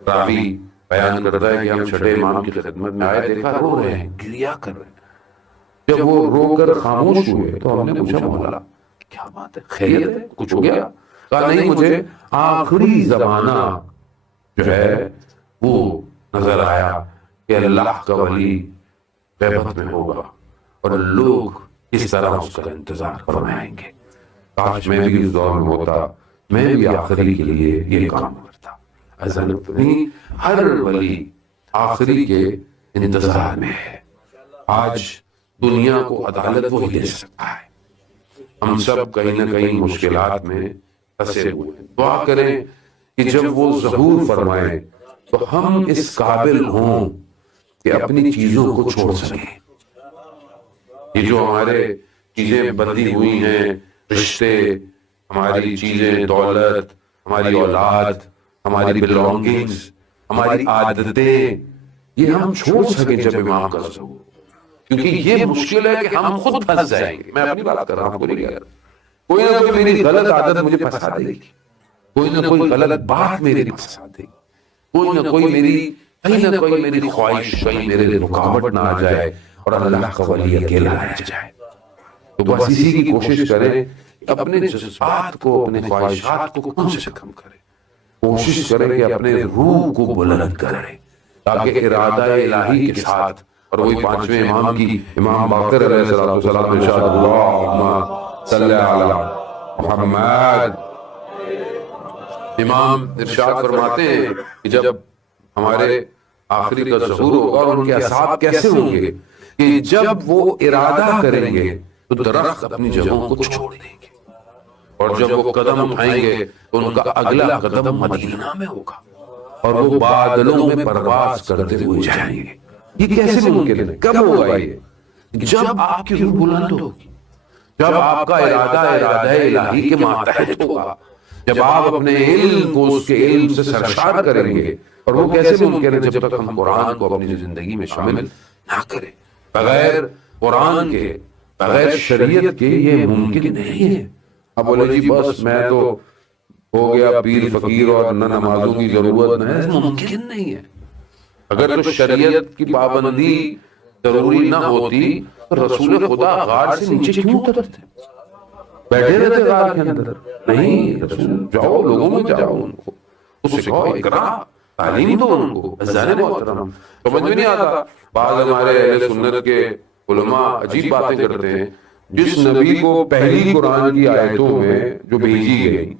راوی بیان کرتا ہے کہ ہم چھٹے امام کی خدمت میں آئے، دیکھا رو رہے ہیں، گریا کر رہے ہیں۔ جب وہ رو کر خاموش ہوئے تو ہم نے پوچھا مولا کیا بات ہے، خیریت ہے، کچھ ہو گیا؟ کہا نہیں، مجھے آخری زمانہ جو ہے وہ نظر آیا کہ اللہ کا ولی غیبت میں ہوگا اور لوگ اس طرح اس کا انتظار فرمائیں گے، کاش میں بھی اس دور میں ہوتا، میں بھی آخری کے لیے یہ کام کرتا۔ حضرت نہیں، ہر ولی آخری کے انتظار میں ہے۔ آج دنیا کو عدالت وہی دے سکتا ہے۔ ہم سب کہیں نہ کہیں مشکلات میں پھنسے ہوئے ہیں، دعا کریں کہ جب وہ ظہور فرمائے تو ہم اس قابل ہوں کہ اپنی چیزوں کو چھوڑ سکیں۔ یہ جو ہمارے چیزیں بندھی ہوئی ہیں، رشتے، ہماری چیزیں، دولت، ہماری اولاد، ہماری بلونگنگز، ہماری عادتیں، یہ ہم چھوڑ سکیں جب امام کا ظہور، کیونکہ یہ مشکل ہے کہ ہم خود پھنس جائیں گے۔ میں اپنی بات کر رہا ہوں، آپ کو نہیں کہہ رہا۔ کوئی نہ کوئی میری غلط عادت مجھے پھنسا دے گی، کوئی نہ کوئی غلط بات میری پھنسا دے گی، کوئی نہ کوئی کہیں نہ کوئی میری خواہش کہیں میرے رکاوٹ نہ آ جائے اور اللہ کا ولی اکیلا رہ جائے۔ تو بس اسی کی کوشش کریں، اپنے جذبات کو، اپنے خواہشات کو کم سے کم کریں، کوشش کریں کہ اپنے روح کو بلند کریں تاکہ ارادہ الہی کے ساتھ، اور وہی پانچویں امام کی، امام باقر علیہ السلام ارشاد اللہم صلی علی محمد، امام ارشاد فرماتے ہیں کہ جب ہمارے آخری کا ظہور ہوگا اور ان کے اصحاب کیسے ہوں گے کہ جب وہ ارادہ کریں گے تو درخت اپنی جگہوں کو چھوڑ دیں گے، اور جب وہ قدم اٹھائیں گے تو ان کا اگلا قدم مدینہ میں ہوگا اور وہ بادلوں میں پرواز کرتے ہوئے جائیں گے۔ یہ کیسے ممکن ہے؟ کب ہوگا یہ؟ جب آپ کی روح بلند ہوگی، جب آپ کا ارادہ الہی کے ماتحت ہوگا، جب آپ اپنے علم کو اس کے علم سے سرشار کریں گے۔ اور وہ کیسے ممکن ہے؟ جب تک ہم قرآن کو اپنی زندگی میں شامل نہ کریں۔ بغیر قرآن کے، بغیر شریعت کے یہ ممکن نہیں ہے۔ اب بولے جی بس میں تو ہو گیا پیر فقیر اور نہ نمازوں کی ضرورت ہے، ممکن نہیں ہے۔ اگر تو شریعت کی پابندی ضروری نہ ہوتی تو رسول خدا غار سے نیچے کیوں اترتے؟ بیٹھے رہتے غار کے اندر؟ نہیں، رسول جاؤ، لوگوں میں جاؤ، ان کو سکھاؤ، اقرا، تعلیم دو ان کو۔ عزیزان محترم، سمجھ میں نہیں آتا، بعض ہمارے اہل سنت کے علماء عجیب باتیں کرتے ہیں۔ جس نبی کو پہلی قرآن کی آیتوں میں جو بھیجی گئی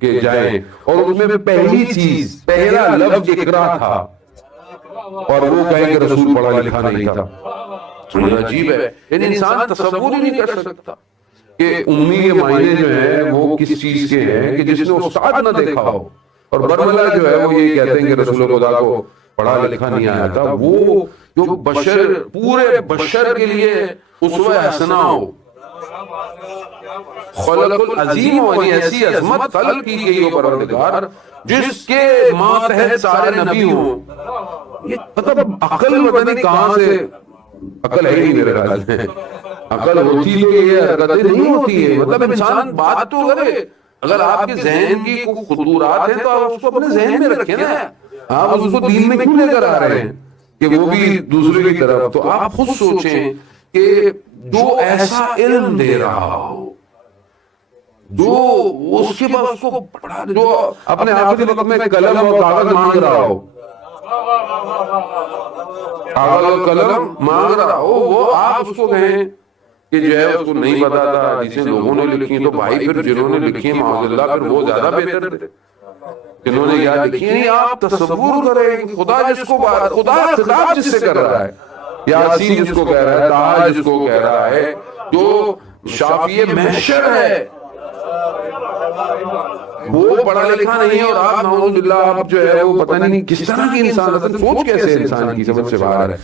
کہ جائیں، اور اس میں پہلی چیز، پہلا لفظ اقرا تھا، اور وہ کہیں کہ رسول پڑھا لکھا نہیں تھا۔ عجیب ہے، یعنی انسان تصور ہی نہیں کر سکتا کہ امی کے معنی جو ہیں وہ کس چیز کے ہیں کہ جس نے استاد نہ دیکھا ہو، اور برملا جو ہے وہ یہ کہتے ہیں کہ رسول خدا کو پڑھا لکھا نہیں آیا تھا۔ وہ جو بشر، پورے بشر کے لیے اسوہ حسنہ ہو، خلق العظیم ہو، ایسی عظمت خلق کی گئی ہو پروردگار جس کے ماتحت سارے نبی ہوں۔ یہ مطلب عقل پتہ نہیں کہاں سے، عقل ہے ہی میرے خیال میں، عقل ہوتی تو یہ حرکتیں نہیں ہوتی ہے۔ مطلب انسان بات تو کرے، اگر آپ کے ذہن کی کوئی خطورات ہیں تو آپ اس کو اپنے ذہن میں رکھیں نا، آپ اس کو دین میں کیوں لے کر آ رہے ہیں کہ وہ بھی دوسرے کی طرف؟ تو آپ خود سوچیں کہ جو ایسا علم دے رہا ہو، جو اس کے بعد اس کو پڑھا، جو اپنے آخری وقت میں قلم اور کاغذ مانگ رہا ہو، کاغذ اور قلم مانگ رہا ہو، وہ آپ اس کو کہیں کہ جو ہے اس کو نہیں پتا تھا، حدیثیں لوگوں نے لکھی ہیں، تو بھائی پھر جنہوں نے لکھی ہیں معاذ اللہ پھر وہ زیادہ بہتر تھے جنہوں نے یاد لکھی ہیں۔ آپ تصور کریں کہ خدا جس کو، خدا خطاب جس سے کر رہا ہے، یاسین جس کو کہہ رہا ہے، طٰہٰ جس کو کہہ رہا ہے، جو شافی محشر ہے، وہ پڑھا لکھا نہیں ہے، اور آپ نعوذ باللہ آپ جو ہے وہ پتہ نہیں کس طرح کی انسان، سوچ کیسے انسان کی سمجھ سے باہر ہے۔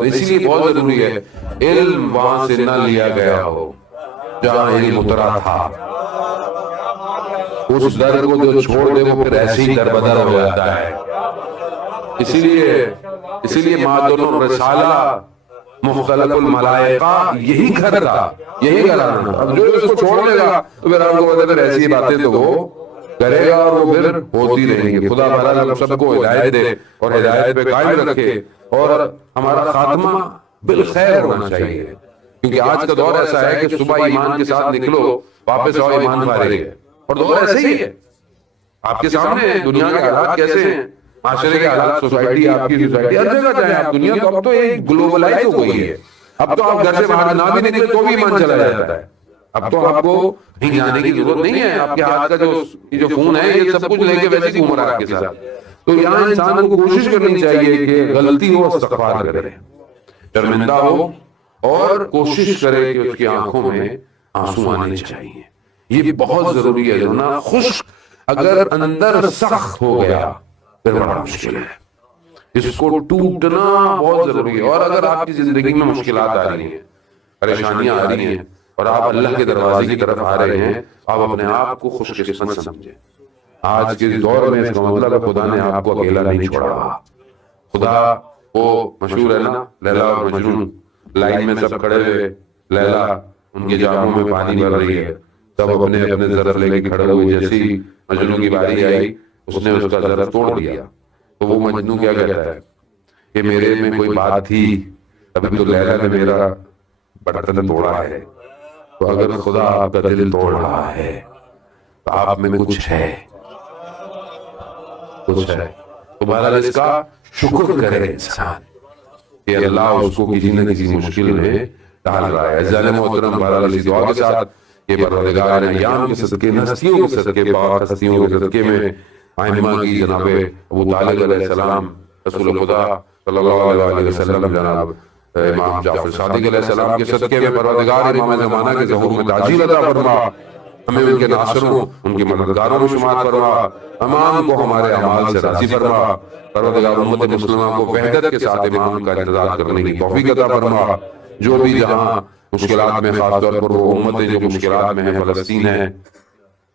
اسی لیے بہت ضروری ہے علم وہاں سے نہ لیا گیا ہو جہاں علم اترا تھا۔ اس در کو جو چھوڑ دے وہ پھر ایسے ہی در بدر ہو جاتا ہے۔ اسی لیے مادر الرسالہ مختلف الملائکہ یہی گھر تھا، یہی گھر آنا۔ اب جو اس کو چھوڑ دے گا تو پھر آپ کو پھر ایسی باتیں تو کرے گا اور وہ پھر ہوتی رہیں گی. خدا بہرحال ہم سب کو ہدایت دے اور ہدایت پہ قائم رکھے اور ہمارا خاتمہ بالخیر ہونا چاہیے. کیونکہ آج کا دور ایسا ہے کہ صبح ایمان کے ساتھ نکلو واپس آؤ ایمان فارغ ہے. اور دور ایسے ہی ہے. آپ کے سامنے دنیا کے حالات کیسے ہیں, معاشرے کے حالات, سوسائٹی, آپ کی سوسائٹی, ہر جگہ جائیں آپ. دنیا تو اب تو ایک گلوبلائز ہو گئی ہے. اب تو آپ گھر سے باہر نہ بھی نکلے تو بھی ایمان چلا جاتا ہے. اب تو آپ کو کہیں جانے کی ضرورت نہیں ہے. آپ کے ہاتھ کا جو فون ہے یہ سب کچھ لے کے ویسے ہی گھوم رہا ہے آپ کے ساتھ. تو یہاں انسان کو کوشش کرنی چاہیے کہ غلطی ہو استغفار کرے, شرمندہ ہو اور کوشش کرے کہ اس کی آنکھوں میں آنسو آنے چاہیے. یہ بہت ضروری ہے. جو نا خشک اگر اندر سخت ہو گیا پھر بڑا مشکل ہے. اس کو ٹوٹنا بہت ضروری ہے. اور اگر آپ کی زندگی میں مشکلات آ رہی ہیں, پریشانیاں آ رہی ہیں اور آپ اللہ کے دروازے کی طرف آ رہے ہیں, آپ اپنے آپ کو خوش قسمت سمجھیں. آج کے دور میں اس کا مطلب ہے خدا نے آپ کو اکیلا نہیں چھوڑا. خدا وہ مشہور ہے نا لیلا اور مجنون, لائن میں سب کھڑے ہوئے, لیلا ان کے جاموں میں پانی بھر رہی ہے, سب اپنے اپنے ظرف لے کے کھڑے ہوئے. جیسی مجنون کی باری آئی اس نے اس کا ظرف توڑ دیا. تو وہ مجنون کیا کہتا ہے کہ میرے میں کوئی بات تھی ابھی تو لیلا نے میرا برتن توڑا ہے. تو اگر خدا آپ کا دل توڑ رہا ہے تو آپ میں کچھ ہے, کچھ ہے. تو بہرحال اس کا شکر کرے انسان کہ اللہ اس کو کسی نہ کسی مشکل میں ڈال رہا ہے. عزیزان محترم, بہرحال اس دعا کے ساتھ کہ پروردگار ایام کے صدقے, ہستیوں کے صدقے, پاک ہستیوں کے صدقے میں آئمہ کی جناب ابو طالب علیہ السلام, رسول خدا صلی اللہ علیہ وسلم, جناب امام جعفر صادق علیہ السلام کے صدقے میں پروردگار امام زمانہ کے ظہور میں تعجیل عطا فرما, ہمیں ان کے ناصروں, ان کے مددگاروں میں شمار فرما, امام کو ہمارے اعمال سے راضی فرما. پروردگار امت مسلمہ کو وحدت کے ساتھ امام کا انتظار کرنے کی توفیق عطا فرما. جو بھی جہاں مشکلات میں, خاص طور پر وہ امتیں جو مشکلات میں ہیں, فلسطین ہے,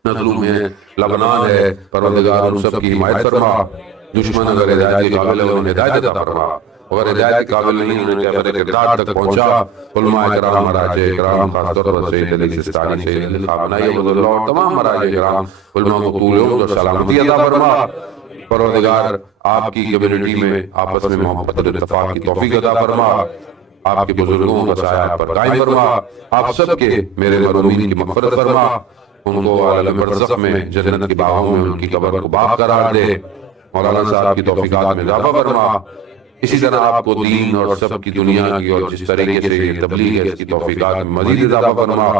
نظلوم ہے, لبنان ہے, پروردگار ان سب کی حمایت فرما. دشمن اگر ہدایت کے قابل ہے انہیں ہدایت عطا فرما, اگر ہدایت کے قابل نہیں انہیں کہتے کردار تک پہنچا. علماء کرام, مراجع کرام, خاص طور پر سید علی سستانی, سید علی خامنائی عبد اللہ اور تمام مراجع کرام, علماء کو طول عمر اور سلامتی عطا فرما. پروردگار آپ کی کمیونٹی میں آپس میں محبت اور اتفاق کی توفیق عطا فرما. آپ کے بزرگوں کا سایہ آپ پر قائم فرما. آپ سب کے میرے مرحومین کی مغفرت فرما. ان کو عالم برزخ میں جنت کے باغوں میں ان کی قبر کو باغ قرار دے. مولانا صاحب کی توفیقات میں اضافہ فرما. اسی طرح آپ کو دین اور سب کی دنیا کی اور جس طریقے سے تبلیغ ہے اس کی توفیقات میں مزید اضافہ فرما.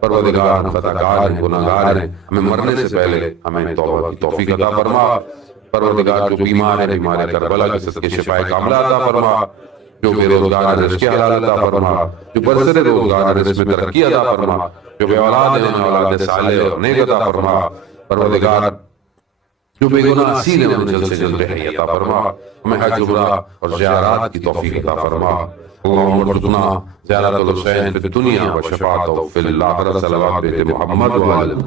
پروردگار ہم خطاکار ہیں, گناہگار ہیں, ہمیں مرنے سے پہلے ہمیں توبہ کی توفیق عطا فرما. پروردگار جو بیمار ہے بیمار کربلا کے صدقے شفائے کاملہ عطا فرما. جو بے روزگار ہے رزق حلال عطا فرما. جو برسر روزگار ہے رزق میں ترقی عطا فرما. جو بے اولاد ہیں اولاد صالح اور نیک عطا فرما. پروردگار جو بے گناہ اسیر ہیں انہیں جلد سے جلد رہائی عطا فرما. ہمیں حج عمرہ اور زیارات کی توفیق عطا فرما. اللہم ارزقنا زیارت الحسین فی الدنیا و شفاعتہ فی الآخرہ. صلوات محمد و آلہ